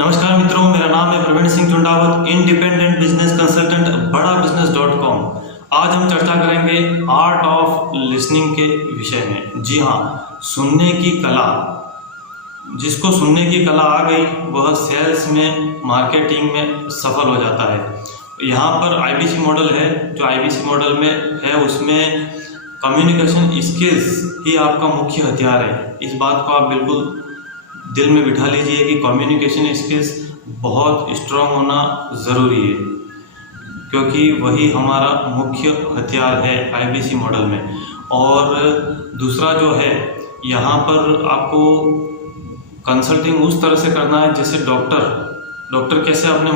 नमस्कार मित्रों, मेरा नाम है Praveen Singh Chundawat, independent business consultant badabusiness.com। आज हम चर्चा करेंगे आर्ट ऑफ लिसनिंग के विषय में। जी हाँ, सुनने की कला। जिसको सुनने की कला आ गई वह सेल्स में, मार्केटिंग में सफल हो जाता है। यहाँ पर आईबीसी मॉडल है, जो आईबीसी मॉडल में है उसमें कम्युनिकेशन स्किल्स ही आपका मुख्य हथियार है। इस बात को आप बिल्कुल दिल में बिठा लीजिए कि कम्युनिकेशन स्किल्स बहुत स्ट्रांग होना ज़रूरी है, क्योंकि वही हमारा मुख्य हथियार है आईबीसी मॉडल में। और दूसरा जो है, यहाँ पर आपको कंसल्टिंग उस तरह से करना है जैसे डॉक्टर कैसे अपने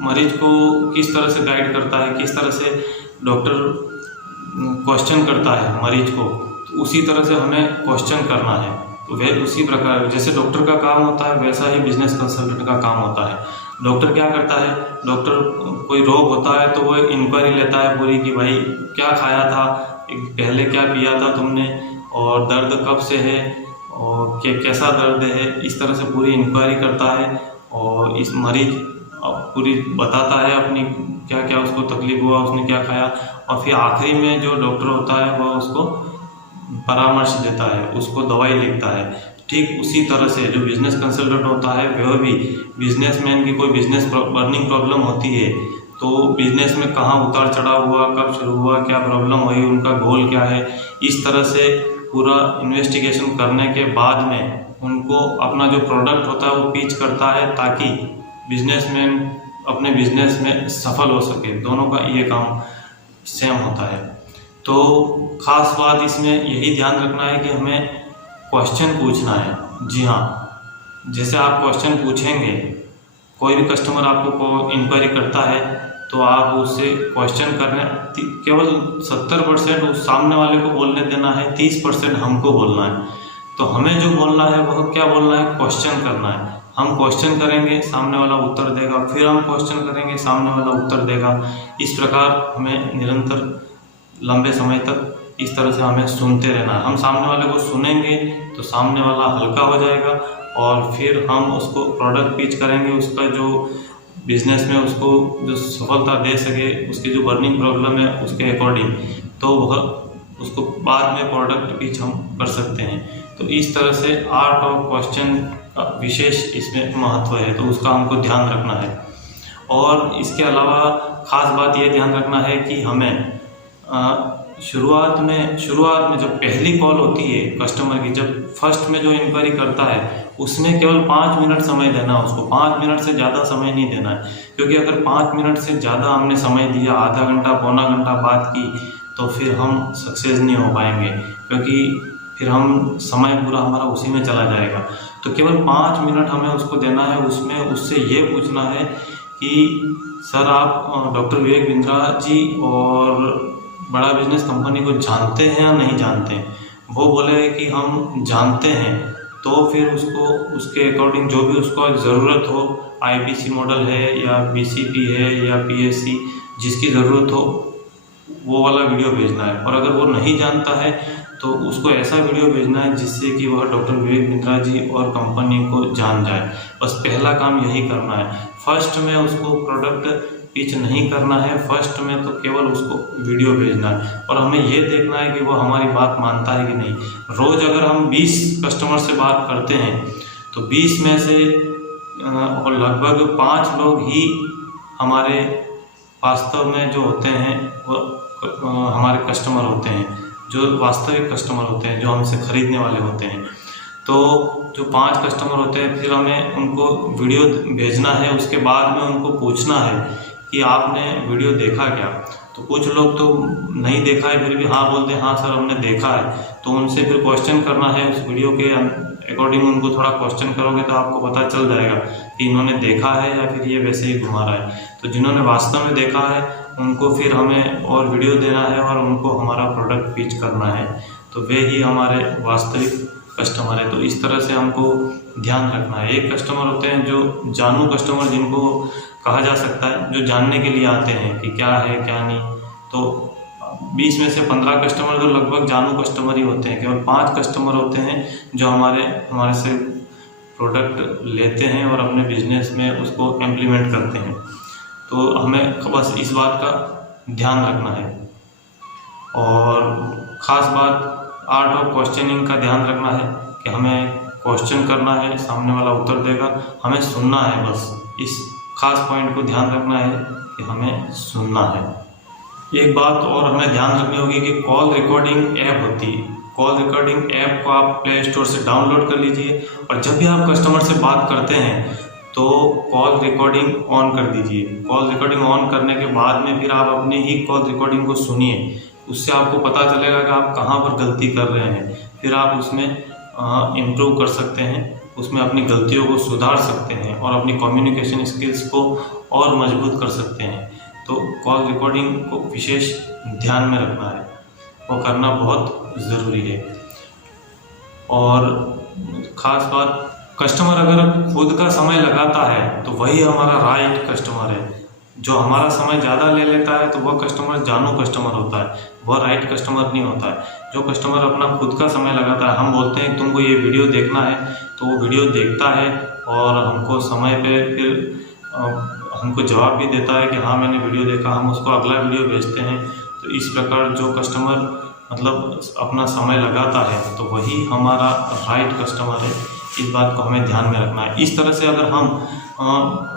मरीज को किस तरह से गाइड करता है, किस तरह से डॉक्टर क्वेश्चन करता है मरीज को, तो उसी तरह से हमें क्वेश्चन करना है। तो वह उसी प्रकार जैसे डॉक्टर का काम होता है वैसा ही बिजनेस कंसल्टेंट का काम होता है। डॉक्टर क्या करता है, डॉक्टर कोई रोग होता है तो वो इंक्वायरी लेता है पूरी कि भाई क्या खाया था, पहले क्या पिया था तुमने, और दर्द कब से है और कैसा दर्द है, इस तरह से पूरी इंक्वायरी करता है। और इस मरीज पूरी बताता है अपनी क्या क्या उसको तकलीफ हुआ, उसने क्या खाया, और फिर आखिरी में जो डॉक्टर होता है वह उसको परामर्श देता है, उसको दवाई लिखता है। ठीक उसी तरह से जो बिजनेस कंसल्टेंट होता है वह भी बिजनेसमैन की कोई बिजनेस बर्निंग प्रॉब्लम होती है तो बिजनेस में कहाँ उतार चढ़ाव हुआ, कब शुरू हुआ, क्या प्रॉब्लम हुई, उनका गोल क्या है, इस तरह से पूरा इन्वेस्टिगेशन करने के बाद में उनको अपना जो प्रोडक्ट होता है वो पिच करता है ताकि बिजनेसमैन अपने बिजनेस में सफल हो सके। दोनों का ये काम सेम होता है। तो खास बात इसमें यही ध्यान रखना है कि हमें क्वेश्चन पूछना है। जी हाँ, जैसे आप क्वेश्चन पूछेंगे, कोई भी कस्टमर आपको इंक्वायरी करता है तो आप उससे क्वेश्चन करने केवल 70% उस सामने वाले को बोलने देना है, 30% हमको बोलना है। तो हमें जो बोलना है वह क्या बोलना है, क्वेश्चन करना है। हम क्वेश्चन करेंगे, सामने वाला उत्तर देगा, फिर हम क्वेश्चन करेंगे, सामने वाला उत्तर देगा। इस प्रकार हमें निरंतर लंबे समय तक इस तरह से हमें सुनते रहना है। हम सामने वाले को सुनेंगे तो सामने वाला हल्का हो जाएगा और फिर हम उसको प्रोडक्ट पिच करेंगे, उसका जो बिजनेस में उसको जो सफलता दे सके, उसकी जो बर्निंग प्रॉब्लम है उसके अकॉर्डिंग, तो वह उसको बाद में प्रोडक्ट पिच हम कर सकते हैं। तो इस तरह से आर्ट ऑफ क्वेश्चन का विशेष इसमें महत्व है, तो उसका हमको ध्यान रखना है। और इसके अलावा खास बात ये ध्यान रखना है कि हमें शुरुआत में जब पहली कॉल होती है कस्टमर की, जब फर्स्ट में जो इंक्वायरी करता है उसमें केवल 5 मिनट समय देना है उसको। 5 मिनट से ज़्यादा समय नहीं देना है, क्योंकि अगर 5 मिनट से ज़्यादा हमने समय दिया, आधा घंटा पौना घंटा बात की, तो फिर हम सक्सेस नहीं हो पाएंगे, क्योंकि फिर हम समय पूरा हमारा उसी में चला जाएगा। तो केवल 5 मिनट हमें उसको देना है। उसमें उससे ये पूछना है कि सर आप डॉक्टर विवेक बिंद्रा जी और बड़ा बिजनेस कंपनी को जानते हैं या नहीं जानते हैं। वो बोले कि हम जानते हैं, तो फिर उसको उसके अकॉर्डिंग जो भी उसको ज़रूरत हो, आईबीसी मॉडल है या बीसीपी है या पीएससी, जिसकी ज़रूरत हो वो वाला वीडियो भेजना है। और अगर वो नहीं जानता है तो उसको ऐसा वीडियो भेजना है जिससे कि वह डॉक्टर विवेक बिंद्रा जी और कंपनी को जान जाए। बस पहला काम यही करना है। फर्स्ट में उसको प्रोडक्ट पिच नहीं करना है, फर्स्ट में तो केवल उसको वीडियो भेजना है। और हमें ये देखना है कि वो हमारी बात मानता है कि नहीं। रोज़ अगर हम 20 कस्टमर से बात करते हैं तो 20 में से और लगभग 5 लोग ही हमारे वास्तव में जो होते हैं वो हमारे कस्टमर होते हैं, जो वास्तविक कस्टमर होते हैं, जो हमसे खरीदने वाले होते हैं। तो जो 5 कस्टमर होते हैं फिर हमें उनको वीडियो भेजना है। उसके बाद में उनको पूछना है कि आपने वीडियो देखा क्या। तो कुछ लोग तो नहीं देखा है फिर भी हाँ बोलते हैं, हाँ सर हमने देखा है। तो उनसे फिर क्वेश्चन करना है, उस वीडियो के अकॉर्डिंग उनको थोड़ा क्वेश्चन करोगे तो आपको पता चल जाएगा कि इन्होंने देखा है या फिर ये वैसे ही घुमा रहा है। तो जिन्होंने वास्तव में देखा है उनको फिर हमें और वीडियो देना है और उनको हमारा प्रोडक्ट पिच करना है। तो वे ही हमारे वास्तविक कस्टमर है। तो इस तरह से हमको ध्यान रखना है। एक कस्टमर होते हैं जो जानू कस्टमर, जिनको कहा जा सकता है, जो जानने के लिए आते हैं कि क्या है क्या नहीं। तो 20 में से 15 कस्टमर तो लगभग जानू कस्टमर ही होते हैं। केवल 5 कस्टमर होते हैं जो हमारे से प्रोडक्ट लेते हैं और अपने बिजनेस में उसको इम्प्लीमेंट करते हैं। तो हमें बस इस बात का ध्यान रखना है। और ख़ास बात आर्ट ऑफ क्वेश्चनिंग का ध्यान रखना है कि हमें क्वेश्चन करना है, सामने वाला उत्तर देगा, हमें सुनना है। बस इस खास पॉइंट को ध्यान रखना है कि हमें सुनना है। एक बात और हमें ध्यान रखनी होगी कि कॉल रिकॉर्डिंग ऐप होती है। कॉल रिकॉर्डिंग ऐप को आप प्ले स्टोर से डाउनलोड कर लीजिए और जब भी आप कस्टमर से बात करते हैं तो कॉल रिकॉर्डिंग ऑन कर दीजिए। कॉल रिकॉर्डिंग ऑन करने के बाद में फिर आप अपनी ही कॉल रिकॉर्डिंग को सुनिए। उससे आपको पता चलेगा कि आप कहाँ पर गलती कर रहे हैं। फिर आप उसमें इम्प्रूव कर सकते हैं, उसमें अपनी गलतियों को सुधार सकते हैं और अपनी कम्युनिकेशन स्किल्स को और मजबूत कर सकते हैं। तो कॉल रिकॉर्डिंग को विशेष ध्यान में रखना है, वो करना बहुत ज़रूरी है। और ख़ास बात, कस्टमर अगर खुद का समय लगाता है तो वही हमारा राइट कस्टमर है। जो हमारा समय ज़्यादा ले लेता है तो वह कस्टमर जानू कस्टमर होता है, वह राइट कस्टमर नहीं होता है। जो कस्टमर अपना खुद का समय लगाता है, हम बोलते हैं तुमको ये वीडियो देखना है तो वो वीडियो देखता है और हमको समय पे फिर हमको जवाब भी देता है कि हाँ मैंने वीडियो देखा, हम उसको अगला वीडियो भेजते हैं। तो इस प्रकार जो कस्टमर मतलब अपना समय लगाता है तो वही हमारा राइट कस्टमर है। इस बात को हमें ध्यान में रखना है। इस तरह से अगर हम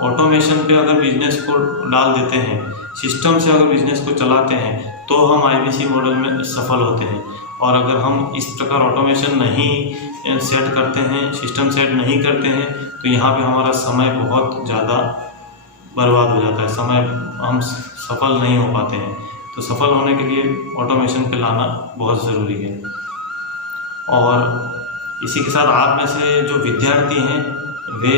ऑटोमेशन पे अगर बिजनेस को डाल देते हैं, सिस्टम से अगर बिजनेस को चलाते हैं तो हम IBC मॉडल में सफल होते हैं। और अगर हम इस प्रकार ऑटोमेशन नहीं सेट करते हैं, सिस्टम सेट नहीं करते हैं तो यहाँ पे हमारा समय बहुत ज़्यादा बर्बाद हो जाता है, समय हम सफल नहीं हो पाते हैं। तो सफल होने के लिए ऑटोमेशन पे लाना बहुत ज़रूरी है। और इसी के साथ आप में से जो विद्यार्थी हैं वे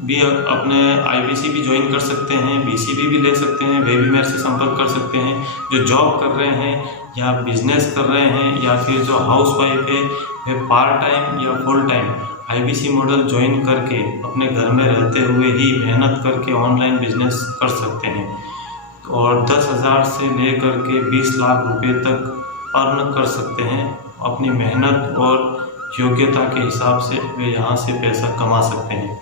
भी अपने IBC भी ज्वाइन कर सकते हैं, BCB भी ले सकते हैं, वे भी मेरे से संपर्क कर सकते हैं। जो जॉब कर रहे हैं या बिजनेस कर रहे हैं या फिर जो हाउस वाइफ है वे पार्ट टाइम या full time IBC model join करके अपने घर में रहते हुए ही मेहनत करके ऑनलाइन बिजनेस कर सकते हैं। और 10,000 से लेकर के 20 लाख रुपए तक अर्न कर सकते हैं। अपनी मेहनत और योग्यता के हिसाब से वे यहाँ से पैसा कमा सकते हैं।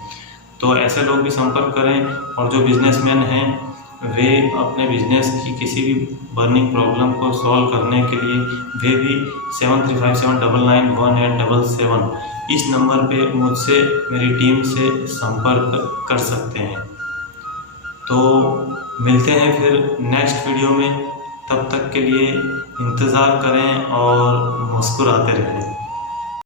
तो ऐसे लोग भी संपर्क करें। और जो बिजनेसमैन हैं वे अपने बिजनेस की किसी भी बर्निंग प्रॉब्लम को सॉल्व करने के लिए वे भी 7357991877 इस नंबर पे मुझसे, मेरी टीम से संपर्क कर सकते हैं। तो मिलते हैं फिर नेक्स्ट वीडियो में। तब तक के लिए इंतज़ार करें और मुस्कुराते रहें।